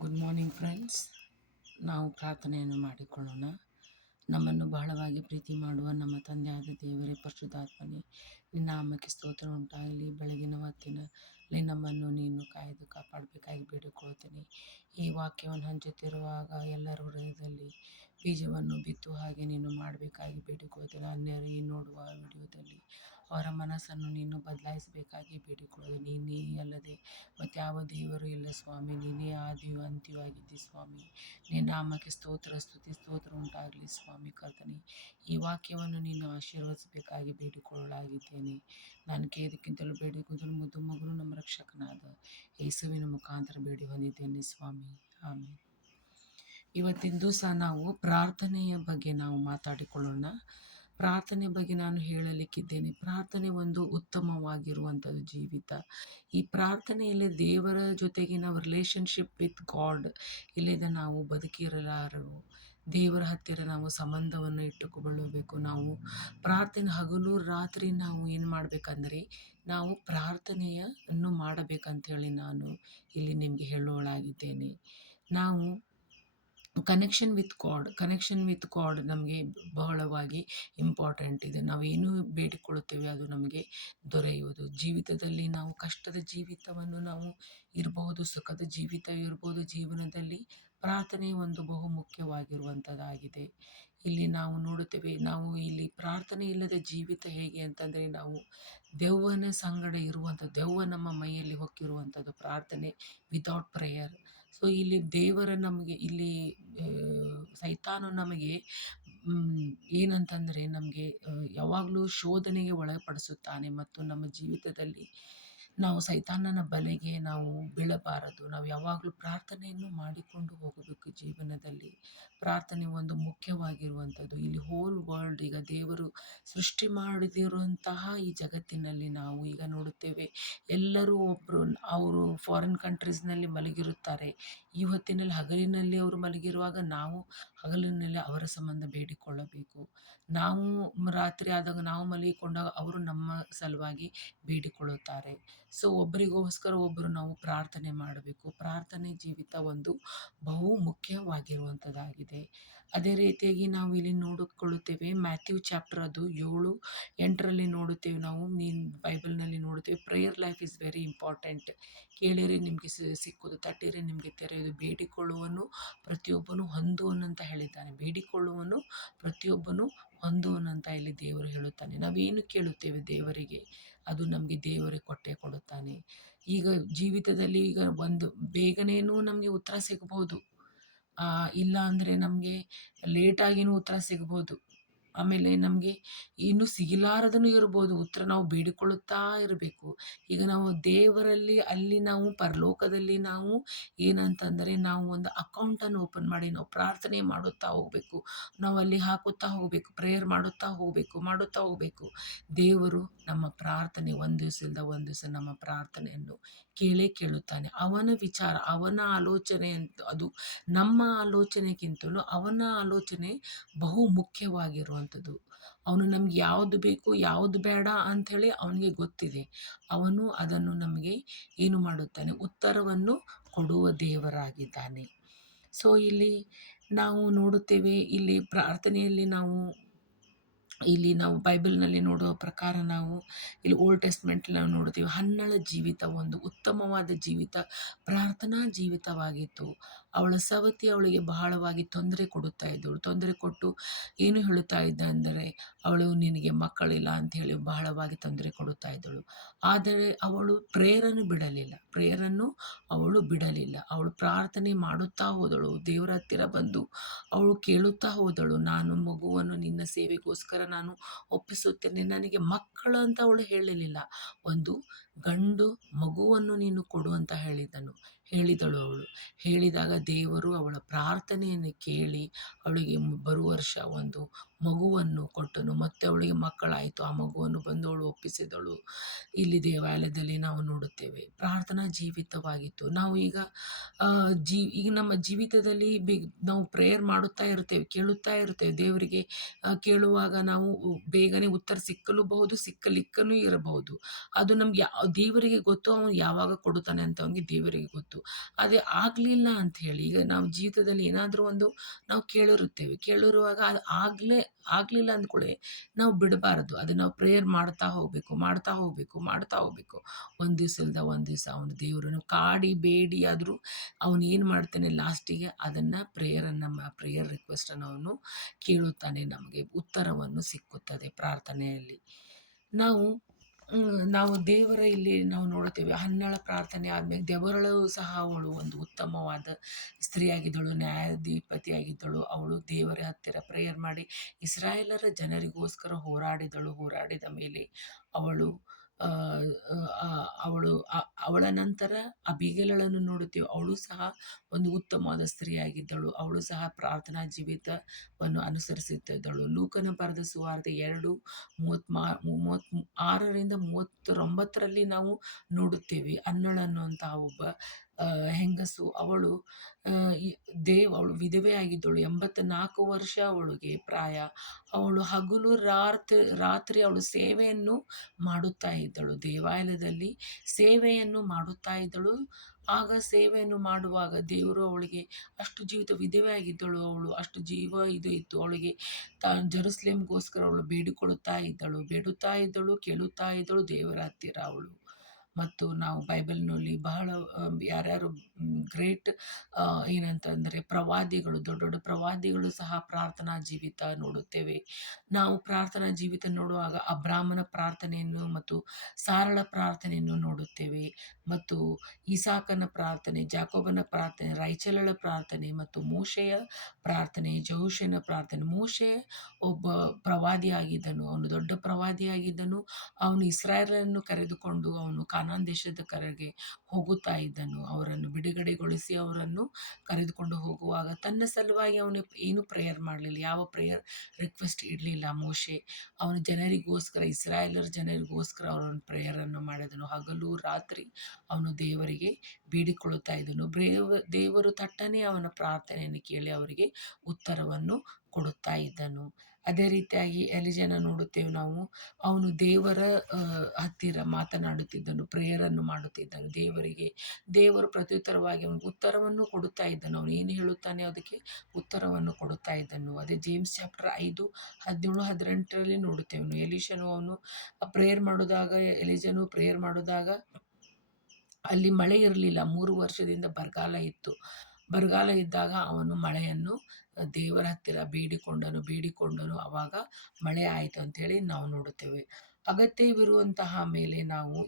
Good morning friends. ನಾವು ಪ್ರಾರ್ಥನೆಯನ್ನು ಮಾಡಿಕೊಳ್ಳೋಣ. ನಮ್ಮನ್ನು ಬಹಳವಾಗಿ ಪ್ರೀತಿ ಮಾಡುವ ನಮ್ಮ ತಂದೆಯಾದ ದೇವರೇ, ಪರಿಶುದ್ಧಾತ್ಮನೇ, ನಿನ್ನ ನಾಮಕ್ಕೆ ಸ್ತೋತ್ರ ಉಂಟಾಗಲಿ. ಬೆಳಗಿನ ಹೊತ್ತಿನಲ್ಲಿ ನಮ್ಮನ್ನು ನೀನು ಕಾಯ್ದು ಕಾಪಾಡಬೇಕಾಗಿ ಬೇಡಿಕೊಳ್ಳುತ್ತೇನೆ. ಈ ವಾಕ್ಯವನ್ನು ಹಂಚುತ್ತಿರುವಾಗ ಎಲ್ಲರ ಹೃದಯದಲ್ಲಿ ಬೀಜವನ್ನು ಬಿತ್ತು ಹಾಗೆ ನೀನು ಮಾಡಬೇಕಾಗಿ ಬೇಡಿಕೊಳ್ಳುತ್ತೇನೆ. ಅನ್ಯರು ಈ ನೋಡುವ ವಿಡಿಯೋದಲ್ಲಿ ಅವರ ಮನಸ್ಸನ್ನು ನೀನು ಬದಲಾಯಿಸಬೇಕಾಗಿ ಬೇಡಿಕೊಳ್ಳೋದು. ನೀನೇ ಅಲ್ಲದೆ ಮತ್ತು ಯಾವ ದೇವರು ಇಲ್ಲ ಸ್ವಾಮಿ. ನೀನೇ ಆದಿಯು ಅಂತ್ಯೂ ಆಗಿದ್ದಿ ಸ್ವಾಮಿ. ನಿನ್ನ ನಾಮಕ್ಕೆ ಸ್ತೋತ್ರ ಸ್ತೋತ್ರ ಉಂಟಾಗಲಿ ಸ್ವಾಮಿ. ಕರ್ತನೆ, ಈ ವಾಕ್ಯವನ್ನು ನೀನು ಆಶೀರ್ವದಿಸಬೇಕಾಗಿ ಬೇಡಿಕೊಳ್ಳಲಾಗಿದ್ದೇನೆ. ನಾನು ಕೇದಕ್ಕಿಂತಲೂ ಬೇಡಿಕೊಂಡಲು ಮುದ್ದು ಮಗನು ನಮ್ಮ ರಕ್ಷಕನಾದ ಯೇಸುವಿನ ಮುಖಾಂತರ ಬೇಡಿ ಹೊಂದಿದ್ದೇನೆ ಸ್ವಾಮಿ. ಆಮೇಲೆ ಇವತ್ತಿನ ದಿವಸ ನಾವು ಪ್ರಾರ್ಥನೆಯ ಬಗ್ಗೆ ನಾವು ಮಾತಾಡಿಕೊಳ್ಳೋಣ. ಪ್ರಾರ್ಥನೆ ಬಗ್ಗೆ ನಾನು ಹೇಳಲಿಕ್ಕಿದ್ದೇನೆ. ಪ್ರಾರ್ಥನೆ ಒಂದು ಉತ್ತಮವಾಗಿರುವಂಥದ್ದು ಜೀವಿತ. ಈ ಪ್ರಾರ್ಥನೆಯಲ್ಲಿ ದೇವರ ಜೊತೆಗೆ ನಾವು ರಿಲೇಷನ್ಶಿಪ್ ವಿತ್ ಗಾಡ್ ಇಲ್ಲದೆ ನಾವು ಬದುಕಿರಲಾರರು. ದೇವರ ಹತ್ತಿರ ನಾವು ಸಂಬಂಧವನ್ನು ಇಟ್ಟುಕೊಳ್ಳಬೇಕು. ನಾವು ಪ್ರಾರ್ಥನೆ ಹಗಲು ರಾತ್ರಿ ನಾವು ಏನು ಮಾಡಬೇಕಂದ್ರೆ ನಾವು ಪ್ರಾರ್ಥನೆಯನ್ನು ಮಾಡಬೇಕಂತೇಳಿ ನಾನು ಇಲ್ಲಿ ನಿಮಗೆ ಹೇಳೋಳಾಗಿದ್ದೇನೆ. ನಾವು ಕನೆಕ್ಷನ್ ವಿತ್ ಗಾಡ್ ನಮಗೆ ಬಹಳವಾಗಿ ಇಂಪಾರ್ಟೆಂಟ್ ಇದೆ. ನಾವೇನು ಬೇಡಿಕೊಳ್ಳುತ್ತೇವೆ ಅದು ನಮಗೆ ದೊರೆಯುವುದು. ಜೀವಿತದಲ್ಲಿ ನಾವು ಕಷ್ಟದ ಜೀವಿತವನ್ನು ನಾವು ಇರಬಹುದು, ಸುಖದ ಜೀವಿತ ಇರ್ಬೋದು. ಜೀವನದಲ್ಲಿ ಪ್ರಾರ್ಥನೆ ಒಂದು ಬಹು ಮುಖ್ಯವಾಗಿರುವಂಥದ್ದಾಗಿದೆ. ಇಲ್ಲಿ ನಾವು ನೋಡುತ್ತೇವೆ, ನಾವು ಇಲ್ಲಿ ಪ್ರಾರ್ಥನೆ ಇಲ್ಲದ ಜೀವಿತ ಹೇಗೆ ಅಂತಂದರೆ ನಾವು ದೆವ್ವನ ಸಂಗಡ ದೆವ್ವ ನಮ್ಮ ಮೈಯಲ್ಲಿ ಹೊಕ್ಕಿರುವಂಥದ್ದು ಪ್ರಾರ್ಥನೆ ವಿತೌಟ್ ಪ್ರೇಯರ್. ಸೊ ಇಲ್ಲಿ ದೇವರ ನಮಗೆ ಇಲ್ಲಿ ಸೈತಾನು ನಮಗೆ ಏನಂತಂದರೆ ನಮಗೆ ಯಾವಾಗಲೂ ಶೋಧನೆಗೆ ಒಳಪಡಿಸುತ್ತಾನೆ. ಮತ್ತು ನಮ್ಮ ಜೀವಿತದಲ್ಲಿ ನಾವು ಸೈತಾನನ ಬಲೆಗೆ ನಾವು ಬೀಳಬಾರದು. ನಾವು ಯಾವಾಗಲೂ ಪ್ರಾರ್ಥನೆಯನ್ನು ಮಾಡಿಕೊಂಡು ಹೋಗಬೇಕು. ಜೀವನದಲ್ಲಿ ಪ್ರಾರ್ಥನೆ ಒಂದು ಮುಖ್ಯವಾಗಿರುವಂಥದ್ದು. ಇಲ್ಲಿ ಹೋಲ್ ವರ್ಲ್ಡ್, ಈಗ ದೇವರು ಸೃಷ್ಟಿ ಮಾಡಿದಿರುವಂತಹ ಈ ಜಗತ್ತಿನಲ್ಲಿ ನಾವು ಈಗ ನೋಡುತ್ತೇವೆ, ಎಲ್ಲರೂ ಅವರು ಫಾರಿನ್ ಕಂಟ್ರೀಸ್ನಲ್ಲಿ ಮಲಗಿರುತ್ತಾರೆ. ಈ ಹೊತ್ತಿನಲ್ಲಿ ಹಗಲಿನಲ್ಲಿ ಅವರು ಮಲಗಿರುವಾಗ ನಾವು ಹಗಲಿನಲ್ಲಿ ಅವರ ಸಂಬಂಧ ಬೇಡಿಕೊಳ್ಳಬೇಕು. ನಾವು ರಾತ್ರಿ ಆದಾಗ ನಾವು ಮಲಗಿಕೊಂಡಾಗ ಅವರು ನಮ್ಮ ಸಲುವಾಗಿ ಬೇಡಿಕೊಳ್ಳುತ್ತಾರೆ. ಸೊ ಒಬ್ಬರಿಗೋಸ್ಕರ ಒಬ್ಬರು ನಾವು ಪ್ರಾರ್ಥನೆ ಮಾಡಬೇಕು. ಪ್ರಾರ್ಥನೆ ಜೀವಿತ ಒಂದು ಬಹು ಮುಖ್ಯವಾಗಿರುವಂಥದ್ದಾಗಿದೆ. ಅದೇ ರೀತಿಯಾಗಿ ನಾವು ಇಲ್ಲಿ ನೋಡಿಕೊಳ್ಳುತ್ತೇವೆ, ಮ್ಯಾಥ್ಯೂ ಚಾಪ್ಟರ್ ಅದು 7:8 ನೋಡುತ್ತೇವೆ. ನಾವು ಬೈಬಲ್ನಲ್ಲಿ ನೋಡುತ್ತೇವೆ, prayer life is very important. ಕೇಳಿರಿ ನಿಮಗೆ ಸಿಕ್ಕುವುದು, ತಟ್ಟಿರಿ ನಿಮಗೆ ತೆರೆಯುವುದು, ಬೇಡಿಕೊಳ್ಳುವನು ಪ್ರತಿಯೊಬ್ಬನು ಹೊಂದುವನಂತ ಹೇಳಿದ್ದಾನೆ. ಬೇಡಿಕೊಳ್ಳುವನು ಪ್ರತಿಯೊಬ್ಬನು ಹೊಂದುವನಂತ ಇಲ್ಲಿ ದೇವರು ಹೇಳುತ್ತಾನೆ. ನಾವೇನು ಕೇಳುತ್ತೇವೆ ದೇವರಿಗೆ ಅದು ನಮಗೆ ದೇವರೇ ಕೊಟ್ಟೇ ಕೊಡುತ್ತಾನೆ. ಈಗ ಜೀವಿತದಲ್ಲಿ ಈಗ ಒಂದು ಬೇಗನೇನೂ ನಮಗೆ ಉತ್ತರ ಸಿಗ್ಬೋದು, ಇಲ್ಲ ಅಂದರೆ ನಮಗೆ ಲೇಟಾಗಿಯೂ ಉತ್ತರ ಸಿಗ್ಬೋದು. ಆಮೇಲೆ ನಮಗೆ ಇನ್ನೂ ಸಿಗಲಾರದೂ ಇರ್ಬೋದು ಉತ್ತರ. ನಾವು ಬೇಡಿಕೊಳ್ಳುತ್ತಾ ಇರಬೇಕು. ಈಗ ನಾವು ದೇವರಲ್ಲಿ ಅಲ್ಲಿ ನಾವು ಪರಲೋಕದಲ್ಲಿ ನಾವು ಏನಂತಂದರೆ ನಾವು ಒಂದು ಅಕೌಂಟನ್ನು ಓಪನ್ ಮಾಡಿ ನಾವು ಪ್ರಾರ್ಥನೆ ಮಾಡುತ್ತಾ ಹೋಗಬೇಕು. ನಾವು ಅಲ್ಲಿ ಹಾಕುತ್ತಾ ಹೋಗಬೇಕು, ಪ್ರೇಯರ್ ಮಾಡುತ್ತಾ ಹೋಗಬೇಕು. ದೇವರು ನಮ್ಮ ಪ್ರಾರ್ಥನೆ ಒಂದು ದಿವಸ ನಮ್ಮ ಪ್ರಾರ್ಥನೆಯನ್ನು ಕೇಳುತ್ತಾನೆ. ಅವನ ವಿಚಾರ, ಅವನ ಆಲೋಚನೆ ಅದು ನಮ್ಮ ಆಲೋಚನೆಗಿಂತಲೂ ಅವನ ಆಲೋಚನೆ ಬಹು ಮುಖ್ಯವಾಗಿರುವಂಥದ್ದು. ಅವನು ನಮ್ಗೆ ಯಾವುದು ಬೇಕು ಯಾವುದು ಬೇಡ ಅಂಥೇಳಿ ಅವನಿಗೆ ಗೊತ್ತಿದೆ. ಅವನು ಅದನ್ನು ನಮಗೆ ಏನು ಮಾಡುತ್ತಾನೆ, ಉತ್ತರವನ್ನು ಕೊಡುವ ದೇವರಾಗಿದ್ದಾನೆ. ಸೊ ಇಲ್ಲಿ ನಾವು ನೋಡುತ್ತೇವೆ, ಇಲ್ಲಿ ಪ್ರಾರ್ಥನೆಯಲ್ಲಿ ಇಲ್ಲಿ ನಾವು ಬೈಬಲ್ನಲ್ಲಿ ನೋಡುವ ಪ್ರಕಾರ ನಾವು ಇಲ್ಲಿ ಓಲ್ಡ್ ಟೆಸ್ಟ್ಮೆಂಟಲ್ಲಿ ನಾವು ನೋಡುತ್ತೇವೆ, ಹನ್ನಳ ಜೀವಿತ ಒಂದು ಉತ್ತಮವಾದ ಜೀವಿತ ಪ್ರಾರ್ಥನಾ ಜೀವಿತವಾಗಿತ್ತು. ಅವಳ ಸವತಿ ಅವಳಿಗೆ ಬಹಳವಾಗಿ ತೊಂದರೆ ಕೊಡುತ್ತಾ ಇದ್ದಳು. ತೊಂದರೆ ಕೊಟ್ಟು ಏನು ಹೇಳುತ್ತಾ ಇದ್ದ ಅಂದರೆ ಅವಳು ನಿನಗೆ ಮಕ್ಕಳಿಲ್ಲ ಅಂಥೇಳಿ ಬಹಳವಾಗಿ ತೊಂದರೆ ಕೊಡುತ್ತಾ ಇದ್ದಳು. ಆದರೆ ಅವಳು ಪ್ರೇಯರನ್ನು ಬಿಡಲಿಲ್ಲ. ಅವಳು ಪ್ರಾರ್ಥನೆ ಮಾಡುತ್ತಾ ಹೋದಳು. ದೇವರ ಹತ್ತಿರ ಬಂದು ಅವಳು ಕೇಳುತ್ತಾ ಹೋದಳು, ನಾನು ಮಗುವನ್ನು ನಿನ್ನ ಸೇವೆಗೋಸ್ಕರ ನಾನು ಒಪ್ಪಿಸುತ್ತೇನೆ, ನನಗೆ ಮಕ್ಕಳು ಅಂತ ಅವಳು ಹೇಳಲಿಲ್ಲ, ಒಂದು ಗಂಡು ಮಗುವನ್ನು ನೀನು ಕೊಡು ಅಂತ ಹೇಳಿದಳು ಅವಳು. ಹೇಳಿದಾಗ ದೇವರು ಅವಳ ಪ್ರಾರ್ಥನೆಯನ್ನು ಕೇಳಿ ಅವಳಿಗೆ ಬರುವ ವರ್ಷ ಒಂದು ಮಗುವನ್ನು ಕೊಟ್ಟನು. ಮತ್ತೆ ಅವಳಿಗೆ ಮಕ್ಕಳಾಯಿತು. ಆ ಮಗುವನ್ನು ಬಂದು ಅವಳು ಒಪ್ಪಿಸಿದಳು. ಇಲ್ಲಿ ದೇವಾಲಯದಲ್ಲಿ ನಾವು ನೋಡುತ್ತೇವೆ ಪ್ರಾರ್ಥನಾ ಜೀವಿತವಾಗಿತ್ತು. ನಾವು ಈಗ ನಮ್ಮ ಜೀವಿತದಲ್ಲಿ ನಾವು ಪ್ರೇಯರ್ ಮಾಡುತ್ತಾ ಇರ್ತೇವೆ, ಕೇಳುತ್ತಾ ಇರ್ತೇವೆ. ದೇವರಿಗೆ ಕೇಳುವಾಗ ನಾವು ಬೇಗನೆ ಉತ್ತರ ಸಿಕ್ಕಲೂಬಹುದು, ಸಿಕ್ಕಲಿಕ್ಕನೂ ಇರಬಹುದು. ಅದು ನಮ್ಗೆ ದೇವರಿಗೆ ಗೊತ್ತು ಅವನು ಯಾವಾಗ ಕೊಡುತ್ತಾನೆ ಅಂತ ಅವನಿಗೆ ದೇವರಿಗೆ ಗೊತ್ತು. ಅದೇ ಆಗಲಿಲ್ಲ ಅಂತ ಹೇಳಿ ಈಗ ನಾವು ಜೀವಿತದಲ್ಲಿ ಏನಾದರೂ ಒಂದು ನಾವು ಕೇಳಿರುತ್ತೇವೆ. ಕೇಳಿರುವಾಗ ಅದು ಆಗಲಿಲ್ಲ ಅಂದ್ಕೂಡ್ಲೆ ನಾವು ಬಿಡಬಾರದು. ಅದನ್ನ ನಾವು ಪ್ರೇಯರ್ ಮಾಡ್ತಾ ಹೋಗಬೇಕು, ಮಾಡ್ತಾ ಹೋಗಬೇಕು, ಮಾಡ್ತಾ ಹೋಗಬೇಕು. ಒಂದು ದಿವಸ ಇಲ್ದ ಒಂದು ದಿವಸ ಅವನು ದೇವರನ್ನು ಕಾಡಿ ಬೇಡಿ ಆದರೂ ಅವನು ಏನು ಮಾಡ್ತಾನೆ ಲಾಸ್ಟಿಗೆ ಅದನ್ನು ಪ್ರೇಯರ್ ರಿಕ್ವೆಸ್ಟನ್ನು ಅವನು ಕೇಳುತ್ತಾನೆ. ನಮಗೆ ಉತ್ತರವನ್ನು ಸಿಕ್ಕುತ್ತದೆ ಪ್ರಾರ್ಥನೆಯಲ್ಲಿ. ನಾವು ನಾವು ದೇವರ ಇಲ್ಲಿ ನಾವು ನೋಡುತ್ತೇವೆ. ಹನ್ನಳ ಪ್ರಾರ್ಥನೆ ಆದ್ಮೇಲೆ ದೆಬೋರಳು ಸಹ ಅವಳು ಒಂದು ಉತ್ತಮವಾದ ಸ್ತ್ರೀಯಾಗಿದ್ದಳು, ನ್ಯಾಯಾಧಿಪತಿಯಾಗಿದ್ದಳು. ಅವಳು ದೇವರ ಹತ್ತಿರ ಪ್ರೇಯರ್ ಮಾಡಿ ಇಸ್ರಾಯೇಲರ ಜನರಿಗೋಸ್ಕರ ಹೋರಾಡಿದಳು. ಹೋರಾಡಿದ ಮೇಲೆ ಅವಳು ಆ, ಆ, ಅವಳು ಅವಳ ನಂತರ ಅಬೀಗಲಳನ್ನು ನೋಡುತ್ತೇವೆ. ಅವಳು ಸಹ ಒಂದು ಉತ್ತಮವಾದ ಸ್ತ್ರೀಯಾಗಿದ್ದಳು. ಅವಳು ಸಹ ಪ್ರಾರ್ಥನಾ ಜೀವಿತವನ್ನು ಅನುಸರಿಸುತ್ತಿದ್ದಳು. ಲೂಕನ ಬರೆದ ಸುವಾರ್ತೆ 2:36-39ರಲ್ಲಿ ನಾವು ನೋಡುತ್ತೇವೆ. ಅನ್ನಳು ಅನ್ನುವಂತಹ ಒಬ್ಬ ಹೆಂಗಸು. ಅವಳು ಅವಳು ವಿಧವೆಯಾಗಿದ್ದಳು. 84 ವರ್ಷ ಅವಳಿಗೆ ಪ್ರಾಯ. ಅವಳು ಹಗಲು ರಾತ್ರಿ ಅವಳು ಸೇವೆಯನ್ನು ಮಾಡುತ್ತಾ ಇದ್ದಳು. ದೇವಾಲಯದಲ್ಲಿ ಸೇವೆಯನ್ನು ಮಾಡುತ್ತಾ ಇದ್ದಳು. ಆಗ ಸೇವೆಯನ್ನು ಮಾಡುವಾಗ ದೇವರು ಅವಳಿಗೆ ಅಷ್ಟು ಜೀವಿತ ವಿಧವೆಯಾಗಿದ್ದಳು. ಅವಳು ಅಷ್ಟು ಜೀವ ಇದು ಇತ್ತು ಅವಳಿಗೆ. ಜೆರುಸಲೇಮ್‌ಗೋಸ್ಕರ ಅವಳು ಬೇಡುತ್ತಾ ಇದ್ದಳು, ಕೇಳುತ್ತಾ ಇದ್ದಳು ದೇವರ ಹತ್ತಿರ ಅವಳು. ಮತ್ತು ನಾವು ಬೈಬಲ್‌ನಲ್ಲಿ ಬಹಳ ಯಾರ್ಯಾರು ಗ್ರೇಟ್ ಏನಂತಂದರೆ ಪ್ರವಾದಿಗಳು, ದೊಡ್ಡ ದೊಡ್ಡ ಪ್ರವಾದಿಗಳು ಸಹ ಪ್ರಾರ್ಥನಾ ಜೀವಿತ ನೋಡುತ್ತೇವೆ. ನಾವು ಪ್ರಾರ್ಥನಾ ಜೀವಿತ ನೋಡುವಾಗ ಅಬ್ರಾಮನ ಪ್ರಾರ್ಥನೆಯನ್ನು ಮತ್ತು ಸಾರಳ ಪ್ರಾರ್ಥನೆಯನ್ನು ನೋಡುತ್ತೇವೆ. ಮತ್ತು ಇಸಾಕನ ಪ್ರಾರ್ಥನೆ, ಜಾಕೋಬನ ಪ್ರಾರ್ಥನೆ, ರೈಚಲಳ ಪ್ರಾರ್ಥನೆ ಮತ್ತು ಮೋಶೆಯ ಪ್ರಾರ್ಥನೆ, ಜೆಹೋಶನ ಪ್ರಾರ್ಥನೆ. ಮೋಶೆ ಒಬ್ಬ ಪ್ರವಾದಿಯಾಗಿದ್ದನು. ಅವನು ದೊಡ್ಡ ಪ್ರವಾದಿಯಾಗಿದ್ದನು. ಅವನು ಇಸ್ರಾಯೇಲರನ್ನು ಕರೆದುಕೊಂಡು ಅವನು ಕಾನಾನ್ ದೇಶದ ಕಡೆಗೆ ಹೋಗುತ್ತಾ ಇದ್ದನು. ಅವರನ್ನು ಬಿಡುಗಡೆಗೊಳಿಸಿ ಅವರನ್ನು ಕರೆದುಕೊಂಡು ಹೋಗುವಾಗ ತನ್ನ ಸಲುವಾಗಿ ಅವನು ಏನು ಪ್ರೇಯರ್ ಮಾಡಲಿಲ್ಲ. ಯಾವ ಪ್ರೇಯರ್ ರಿಕ್ವೆಸ್ಟ್ ಇಡಲಿಲ್ಲ ಮೋಶೆ. ಅವನು ಜನರಿಗೋಸ್ಕರ, ಇಸ್ರಾಯೇಲರ ಜನರಿಗೋಸ್ಕರ ಅವರನ್ನು ಪ್ರೇಯರನ್ನು ಮಾಡಿದನು. ಹಗಲು ರಾತ್ರಿ ಅವನು ದೇವರಿಗೆ ಬೇಡಿಕೊಳ್ಳುತ್ತಾ ಇದ್ದನು. ದೇವರು ತಟ್ಟನೆ ಅವನ ಪ್ರಾರ್ಥನೆಯನ್ನು ಕೇಳಿ ಅವರಿಗೆ ಉತ್ತರವನ್ನು ಕೊಡುತ್ತಾ ಇದ್ದನು. ಅದೇ ರೀತಿಯಾಗಿ ಎಲಿಜನ ನೋಡುತ್ತೇವೆ ನಾವು. ಅವನು ದೇವರ ಹತ್ತಿರ ಮಾತನಾಡುತ್ತಿದ್ದನು, ಪ್ರೇಯರನ್ನು ಮಾಡುತ್ತಿದ್ದನು ದೇವರಿಗೆ. ದೇವರು ಪ್ರತ್ಯುತ್ತರವಾಗಿ ಅವನಿಗೆ ಉತ್ತರವನ್ನು ಕೊಡುತ್ತಾ ಇದ್ದನು. ಅವನು ಏನು ಹೇಳುತ್ತಾನೆ ಅದಕ್ಕೆ ಉತ್ತರವನ್ನು ಕೊಡುತ್ತಾ ಇದ್ದನು. ಅದೇ ಜೇಮ್ಸ್ ಚಾಪ್ಟರ್ 5:17-18ರಲ್ಲಿ ನೋಡುತ್ತೇವೆ. ಅವನು ಎಲಿಜನು ಪ್ರೇಯರ್ ಮಾಡುವಾಗ ಅಲ್ಲಿ ಮಳೆ ಇರಲಿಲ್ಲ. 3 ವರ್ಷದಿಂದ ಬರಗಾಲ ಇತ್ತು. ಬರಗಾಲ ಇದ್ದಾಗ ಅವನು ಮಳೆಯನ್ನು ದೇವರ ಹತ್ತಿರ ಬೇಡಿಕೊಂಡನು. ಆವಾಗ ಮಳೆ ಆಯಿತು ಅಂಥೇಳಿ ನಾವು ನೋಡುತ್ತೇವೆ. ಅಗತ್ಯವಿರುವಂತಹ ಮೇಲೆ ನಾವು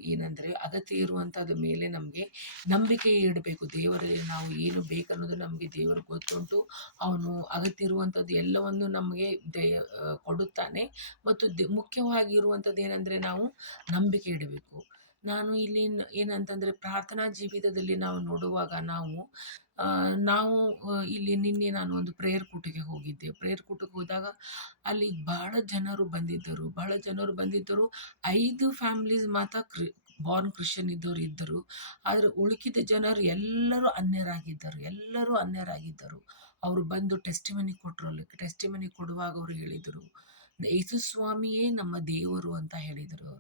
ಅಗತ್ಯ ಇರುವಂಥದ್ದು ಮೇಲೆ ನಮಗೆ ನಂಬಿಕೆ ಇಡಬೇಕು. ದೇವರಲ್ಲಿ ನಾವು ಏನು ಬೇಕನ್ನೋದು ನಮಗೆ ದೇವರಿಗೆ ಗೊತ್ತುಂಟು. ಅವನು ಅಗತ್ಯ ಇರುವಂಥದ್ದು ಎಲ್ಲವನ್ನು ನಮಗೆ ಕೊಡುತ್ತಾನೆ. ಮತ್ತು ಮುಖ್ಯವಾಗಿ ಇರುವಂಥದ್ದು ಏನಂದರೆ ನಾವು ನಂಬಿಕೆ ಇಡಬೇಕು. ನಾನು ಇಲ್ಲಿ ಏನಂತಂದರೆ ಪ್ರಾರ್ಥನಾ ಜೀವಿತದಲ್ಲಿ ನಾವು ನೋಡುವಾಗ ನಾವು ಇಲ್ಲಿ ನಿನ್ನೆ ನಾನು ಒಂದು ಪ್ರೇಯರ್ ಕೂಟಕ್ಕೆ ಹೋಗಿದ್ದೆ. ಪ್ರೇಯರ್ ಕೂಟಕ್ಕೆ ಹೋದಾಗ ಅಲ್ಲಿ ಬಹಳ ಜನರು ಬಂದಿದ್ದರು. 5 ಫ್ಯಾಮಿಲೀಸ್ ಮಾತ್ರ ಬಾರ್ನ್ ಕ್ರಿಶ್ಚಿಯನ್ ಇದ್ದವರು ಇದ್ದರು. ಆದರೆ ಉಳಿಕಿದ ಜನರು ಎಲ್ಲರೂ ಅನ್ಯರಾಗಿದ್ದರು. ಅವರು ಬಂದು ಟೆಸ್ಟಿಮನಿ ಕೊಟ್ಟರು. ಟೆಸ್ಟಿಮನಿ ಕೊಡುವಾಗ ಅವರು ಹೇಳಿದರು, ಯೇಸು ಸ್ವಾಮಿಯೇ ನಮ್ಮ ದೇವರು ಅಂತ ಹೇಳಿದರು.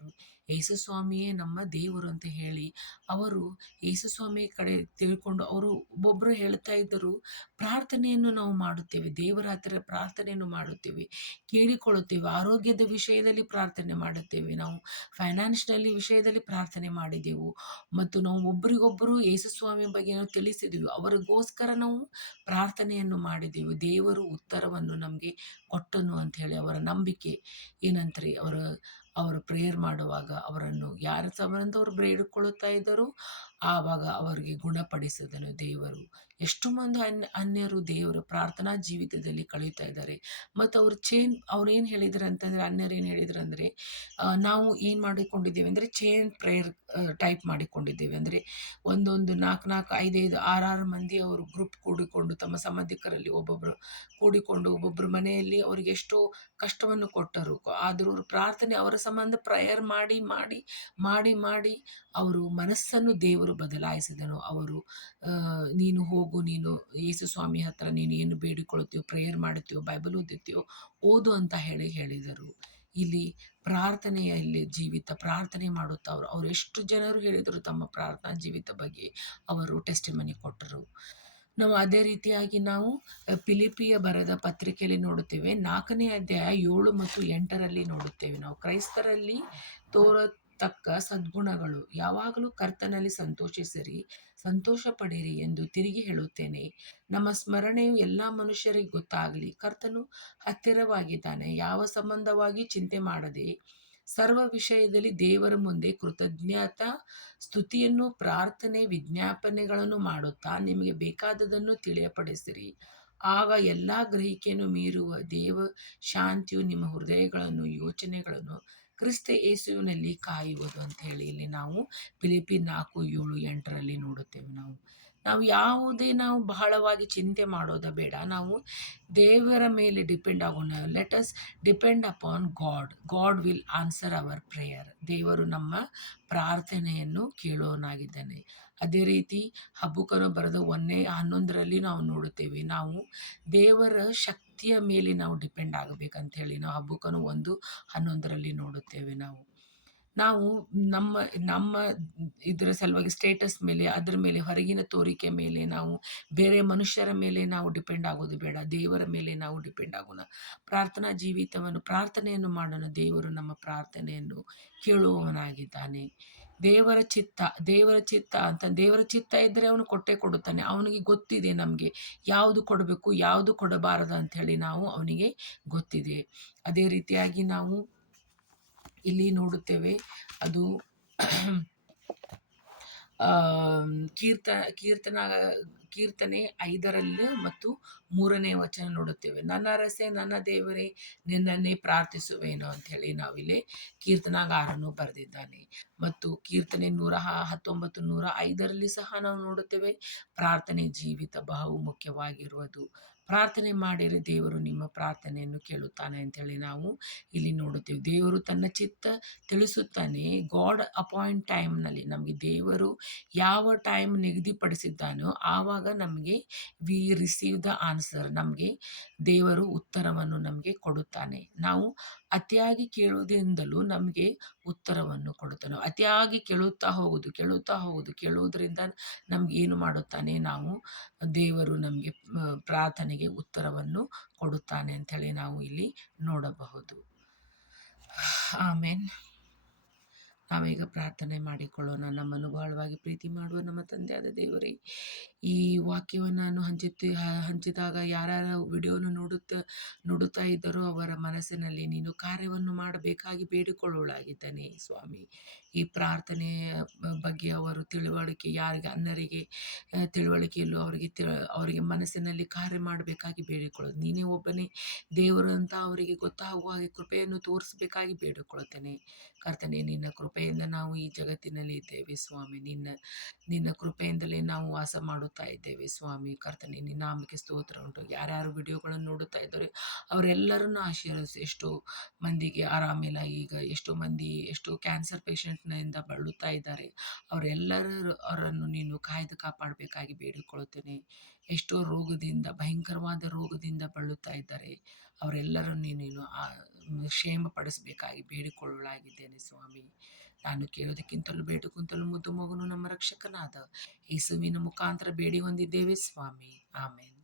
ಯೇಸು ಸ್ವಾಮಿಯೇ ನಮ್ಮ ದೇವರು ಅಂತ ಹೇಳಿ ಅವರು ಯೇಸು ಸ್ವಾಮಿ ಕಡೆ ತಿಳ್ಕೊಂಡು ಅವರು ಒಬ್ಬೊಬ್ಬರು ಹೇಳ್ತಾ ಇದ್ದರು, ಪ್ರಾರ್ಥನೆಯನ್ನು ನಾವು ಮಾಡುತ್ತೇವೆ, ದೇವರ ಹತ್ತಿರ ಪ್ರಾರ್ಥನೆಯನ್ನು ಮಾಡುತ್ತೇವೆ, ಕೇಳಿಕೊಳ್ಳುತ್ತೇವೆ. ಆರೋಗ್ಯದ ವಿಷಯದಲ್ಲಿ ಪ್ರಾರ್ಥನೆ ಮಾಡುತ್ತೇವೆ, ನಾವು ಫೈನಾನ್ಷಿಯಲಿ ವಿಷಯದಲ್ಲಿ ಪ್ರಾರ್ಥನೆ ಮಾಡಿದೆವು. ಮತ್ತು ನಾವು ಒಬ್ಬರಿಗೊಬ್ಬರು ಯೇಸು ಸ್ವಾಮಿ ಬಗ್ಗೆ ನಾವು ತಿಳಿಸಿದೆವು. ಅವರಿಗೋಸ್ಕರ ನಾವು ಪ್ರಾರ್ಥನೆಯನ್ನು ಮಾಡಿದೆವು. ದೇವರು ಉತ್ತರವನ್ನು ನಮಗೆ ಕೊಟ್ಟನು ಅಂತ ಹೇಳಿ ಅವರ ನಂಬಿಕೆ ಏನಂತಾರೆ. ಅವರು ಪ್ರೇಯರ್ ಮಾಡುವಾಗ ಅವರನ್ನು ಯಾರ ಸಂಬಂಧವರು ಬೇಡಿಕೊಳ್ಳುತ್ತಾ ಇದ್ದರು, ಆವಾಗ ಅವರಿಗೆ ಗುಣಪಡಿಸಿದನು ದೇವರು. ಎಷ್ಟು ಮಂದಿ ಅನ್ಯರು ದೇವರು ಪ್ರಾರ್ಥನಾ ಜೀವಿತದಲ್ಲಿ ಕಳೆಯುತ್ತಾ ಇದ್ದಾರೆ. ಮತ್ತು ಅವ್ರು ಏನು ಹೇಳಿದ್ರು ಅಂತಂದರೆ, ಅನ್ಯರು ಏನು ಹೇಳಿದ್ರು ಅಂದರೆ, ನಾವು ಏನು ಮಾಡಿಕೊಂಡಿದ್ದೇವೆ ಅಂದರೆ ಚೇನ್ ಪ್ರೇಯರ್ ಟೈಪ್ ಮಾಡಿಕೊಂಡಿದ್ದೇವೆ. ಅಂದರೆ ಒಂದೊಂದು 4-4, 5-5, 6-6 ಮಂದಿ ಅವರು ಗ್ರೂಪ್ ಕೂಡಿಕೊಂಡು ತಮ್ಮ ಸಂಬಂಧಿಕರಲ್ಲಿ ಒಬ್ಬೊಬ್ಬರ ಮನೆಯಲ್ಲಿ ಅವರಿಗೆ ಎಷ್ಟೋ ಕಷ್ಟವನ್ನು ಕೊಟ್ಟರು. ಆದರೂ ಅವರು ಪ್ರಾರ್ಥನೆ ಅವರ ಸಂಬಂಧ ಪ್ರೇಯರ್ ಮಾಡಿ ಮಾಡಿ ಮಾಡಿ ಮಾಡಿ ಅವರು ಮನಸ್ಸನ್ನು ದೇವರು ಬದಲಾಯಿಸಿದನು. ಅವರು ನೀನು ಹೋಗು, ನೀನು ಯೇಸು ಸ್ವಾಮಿ ಹತ್ರ ನೀನು ಏನು ಬೇಡಿಕೊಳ್ಳುತ್ತೀಯೋ, ಪ್ರೇಯರ್ ಮಾಡುತ್ತೀಯೋ, ಬೈಬಲ್ ಓದುತ್ತೀಯೋ ಓದು ಅಂತ ಹೇಳಿದರು. ಇಲ್ಲಿ ಪ್ರಾರ್ಥನೆಯಲ್ಲಿ ಜೀವಿತ ಪ್ರಾರ್ಥನೆ ಮಾಡುತ್ತಾ ಅವರು ಎಷ್ಟು ಜನರು ಹೇಳಿದರು ತಮ್ಮ ಪ್ರಾರ್ಥನಾ ಜೀವಿತ ಬಗ್ಗೆ ಅವರು ಟೆಸ್ಟಿಮನಿ ಕೊಟ್ಟರು. ನಾವು ಅದೇ ರೀತಿಯಾಗಿ ನಾವು ಫಿಲಿಪಿಯ ಬರೆದ ಪತ್ರಿಕೆಯಲ್ಲಿ ನೋಡುತ್ತೇವೆ, 4ನೇ ಅಧ್ಯಾಯ 7 ಮತ್ತು 8ರಲ್ಲಿ ನೋಡುತ್ತೇವೆ. ನಾವು ಕ್ರೈಸ್ತರಲ್ಲಿ ತೋರತಕ್ಕ ಸದ್ಗುಣಗಳು, ಯಾವಾಗಲೂ ಕರ್ತನಲ್ಲಿ ಸಂತೋಷಿಸಿರಿ, ಸಂತೋಷ ಪಡಿರಿ ಎಂದು ತಿರುಗಿ ಹೇಳುತ್ತೇನೆ. ನಮ್ಮ ಸ್ಮರಣೆಯು ಎಲ್ಲ ಮನುಷ್ಯರಿಗೆ ಗೊತ್ತಾಗಲಿ, ಕರ್ತನು ಹತ್ತಿರವಾಗಿದ್ದಾನೆ. ಯಾವ ಸಂಬಂಧವಾಗಿ ಚಿಂತೆ ಮಾಡದೆ ಸರ್ವ ವಿಷಯದಲ್ಲಿ ದೇವರ ಮುಂದೆ ಕೃತಜ್ಞತಾ ಸ್ತುತಿಯನ್ನು ಪ್ರಾರ್ಥನೆ ವಿಜ್ಞಾಪನೆಗಳನ್ನು ಮಾಡುತ್ತಾ ನಿಮಗೆ ಬೇಕಾದದನ್ನು ತಿಳಿಯಪಡಿಸಿರಿ. ಆಗ ಎಲ್ಲ ಗ್ರಹಿಕೆಯನ್ನು ಮೀರುವ ದೇವ ಶಾಂತಿಯು ನಿಮ್ಮ ಹೃದಯಗಳನ್ನು ಯೋಚನೆಗಳನ್ನು ಕ್ರಿಸ್ತ ಯೇಸುವಿನಲ್ಲಿ ಕಾಯುವುದು ಅಂತ ಹೇಳಿ ಇಲ್ಲಿ ನಾವು ಫಿಲಿಪಿ 4:7-8ರಲ್ಲಿ ನೋಡುತ್ತೇವೆ. ನಾವು ಯಾವುದೇ ನಾವು ಬಹಳವಾಗಿ ಚಿಂತೆ ಮಾಡೋದ ಬೇಡ. ನಾವು ದೇವರ ಮೇಲೆ ಡಿಪೆಂಡ್ ಆಗೋಣ. Let us depend upon God. God will answer our prayer. ದೇವರು ನಮ್ಮ ಪ್ರಾರ್ಥನೆಯನ್ನು ಕೇಳೋನಾಗಿದ್ದಾನೆ. ಅದೇ ರೀತಿ ಹಬ್ಬುಕನು ಬರೆದ 1:11ರಲ್ಲಿ ನಾವು ನೋಡುತ್ತೇವೆ, ನಾವು ದೇವರ ಶಕ್ತಿಯ ಮೇಲೆ ನಾವು ಡಿಪೆಂಡ್ ಆಗಬೇಕಂತ ಹೇಳಿ ನಾವು ಹಬ್ಬುಕನು 1:11ರಲ್ಲಿ ನೋಡುತ್ತೇವೆ. ನಾವು ನಮ್ಮ ನಮ್ಮ ಇದರ ಸಲುವಾಗಿ ಸ್ಟೇಟಸ್ ಮೇಲೆ, ಅದರ ಮೇಲೆ, ಹೊರಗಿನ ತೋರಿಕೆ ಮೇಲೆ, ನಾವು ಬೇರೆ ಮನುಷ್ಯರ ಮೇಲೆ ನಾವು ಡಿಪೆಂಡ್ ಆಗೋದು ಬೇಡ. ದೇವರ ಮೇಲೆ ನಾವು ಡಿಪೆಂಡ್ ಆಗೋಣ. ಪ್ರಾರ್ಥನೆಯನ್ನು ಮಾಡೋಣ. ದೇವರು ನಮ್ಮ ಪ್ರಾರ್ಥನೆಯನ್ನು ಕೇಳುವವನಾಗಿದ್ದಾನೆ. ದೇವರ ಚಿತ್ತ ಇದ್ದರೆ ಅವನು ಕೊಟ್ಟೇ ಕೊಡುತ್ತಾನೆ. ಅವನಿಗೆ ಗೊತ್ತಿದೆ ನಮಗೆ ಯಾವುದು ಕೊಡಬೇಕು, ಯಾವುದು ಕೊಡಬಾರದು ಅಂತ ಹೇಳಿ ಅವನಿಗೆ ಗೊತ್ತಿದೆ. ಅದೇ ರೀತಿಯಾಗಿ ನಾವು ಇಲ್ಲಿ ನೋಡುತ್ತೇವೆ, ಅದು ಕೀರ್ತನೆ 5 ಮತ್ತು 3ನೇ ವಚನ ನೋಡುತ್ತೇವೆ. ನನ್ನ ಅರಸೆ, ನನ್ನ ದೇವರೇ, ನಿನ್ನನ್ನೇ ಪ್ರಾರ್ಥಿಸುವೇನು ಅಂತ ಹೇಳಿ ನಾವಿಲ್ಲಿ ಕೀರ್ತನಾಗಾರನು ಬರೆದಿದ್ದಾನೆ. ಮತ್ತು ಕೀರ್ತನೆ 119, 105ರಲ್ಲಿ ಸಹ ನಾವು ನೋಡುತ್ತೇವೆ, ಪ್ರಾರ್ಥನೆ ಜೀವಿತ ಬಹು ಮುಖ್ಯವಾಗಿರುವುದು. ಪ್ರಾರ್ಥನೆ ಮಾಡಿದರೆ ದೇವರು ನಿಮ್ಮ ಪ್ರಾರ್ಥನೆಯನ್ನು ಕೇಳುತ್ತಾನೆ ಅಂತೇಳಿ ನಾವು ಇಲ್ಲಿ ನೋಡುತ್ತೇವೆ. ದೇವರು ತನ್ನ ಚಿತ್ತ ತಿಳಿಸುತ್ತಾನೆ. ಗಾಡ್ ಅಪಾಯಿಂಟ್ ಟೈಮ್ನಲ್ಲಿ ನಮಗೆ ದೇವರು ಯಾವ ಟೈಮ್ ನಿಗದಿಪಡಿಸಿದ್ದಾನೋ ಆವಾಗ ನಮಗೆ ವಿ ರಿಸೀವ್ ದ ಆನ್ಸರ್. ನಮಗೆ ದೇವರು ಉತ್ತರವನ್ನು ನಮಗೆ ಕೊಡುತ್ತಾನೆ. ನಾವು ಅತಿಯಾಗಿ ಕೇಳುವುದರಿಂದಲೂ ನಮಗೆ ಉತ್ತರವನ್ನು ಕೊಡುತ್ತಾನೆ. ಅತಿಯಾಗಿ ಕೇಳುವುದರಿಂದ ನಮ್ಗೆ ಏನು ಮಾಡುತ್ತಾನೆ, ದೇವರು ನಮಗೆ ಪ್ರಾರ್ಥನೆಗೆ ಉತ್ತರವನ್ನು ಕೊಡುತ್ತಾನೆ ಅಂಥೇಳಿ ನಾವು ಇಲ್ಲಿ ನೋಡಬಹುದು. ಆಮೇನ್. ನಾವೀಗ ಪ್ರಾರ್ಥನೆ ಮಾಡಿಕೊಳ್ಳೋಣ. ನಮ್ಮನ್ನು ಬಹಳವಾಗಿ ಪ್ರೀತಿ ಮಾಡುವ ನಮ್ಮ ತಂದೆಯಾದ ದೇವರೇ, ಈ ವಾಕ್ಯವನ್ನು ನಾನು ಹಂಚಿದಾಗ ಯಾರ್ಯಾರ ವಿಡಿಯೋನು ನೋಡುತ್ತಾ ಇದ್ದರೋ ಅವರ ಮನಸ್ಸಿನಲ್ಲಿ ನೀನು ಕಾರ್ಯವನ್ನು ಮಾಡಬೇಕಾಗಿ ಬೇಡಿಕೊಳ್ಳಲಾಗಿದ್ದಾನೆ ಸ್ವಾಮಿ. ಈ ಪ್ರಾರ್ಥನೆಯ ಬಗ್ಗೆ ಅವರು ತಿಳುವಳಿಕೆ, ಯಾರಿಗೆ ಅನ್ಯರಿಗೆ ತಿಳುವಳಿಕೆಯಲ್ಲೂ ಅವರಿಗೆ ಮನಸ್ಸಿನಲ್ಲಿ ಕಾರ್ಯ ಮಾಡಬೇಕಾಗಿ ಬೇಡಿಕೊಳ್ಳೋದು. ನೀನೇ ಒಬ್ಬನೇ ದೇವರು ಅಂತ ಅವರಿಗೆ ಗೊತ್ತಾಗುವ ಹಾಗೆ ಕೃಪೆಯನ್ನು ತೋರಿಸಬೇಕಾಗಿ ಬೇಡಿಕೊಳ್ಳುತ್ತೇನೆ. ಕರ್ತನೆ, ನಿನ್ನ ಕೃಪೆಯಿಂದ ನಾವು ಈ ಜಗತ್ತಿನಲ್ಲಿ ಇದ್ದೇವೆ ಸ್ವಾಮಿ. ನಿನ್ನ ಕೃಪೆಯಿಂದಲೇ ನಾವು ವಾಸ ಮಾಡುತ್ತಾ ಇದ್ದೇವೆ ಸ್ವಾಮಿ. ಕರ್ತನೆ, ನಿನ್ನ ನಾಮಕ್ಕೆ ಸ್ತೋತ್ರ ಉಂಟು. ಯಾರ್ಯಾರು ವಿಡಿಯೋಗಳನ್ನು ನೋಡುತ್ತಾ ಇದ್ದಾರೆ ಅವರೆಲ್ಲರನ್ನು ಆಶೀರ್ವದಿಸಿ. ಎಷ್ಟೋ ಮಂದಿಗೆ ಆರಾಮಿಲ್ಲ, ಈಗ ಎಷ್ಟೋ ಕ್ಯಾನ್ಸರ್ ಪೇಷಂಟ್ನಿಂದ ಬಳಲುತ್ತಾ ಇದ್ದಾರೆ. ಅವರನ್ನು ನೀನು ಕಾಯ್ದು ಕಾಪಾಡಬೇಕಾಗಿ ಬೇಡಿಕೊಳ್ಳುತ್ತೇನೆ. ಎಷ್ಟೋ ಭಯಂಕರವಾದ ರೋಗದಿಂದ ಬಳಲುತ್ತಾ ಇದ್ದಾರೆ. ಅವರೆಲ್ಲರನ್ನು ನೀನು ಕ್ಷೇಮ ಪಡಿಸಬೇಕಾಗಿ ಬೇಡಿಕೊಳ್ಳಲಾಗಿದ್ದೇನೆ ಸ್ವಾಮಿ. ನಾನು ಕೇಳೋದಕ್ಕಿಂತಲೂ ಬೇಡಿಕೊಂತಲೂ ಮುದ್ದು ಮಗನು ನಮ್ಮ ರಕ್ಷಕನಾದ ಯೇಸುವಿನ ಮುಖಾಂತರ ಬೇಡಿ ಹೊಂದಿದ್ದೇವೆ ಸ್ವಾಮಿ. ಆಮೇನ್.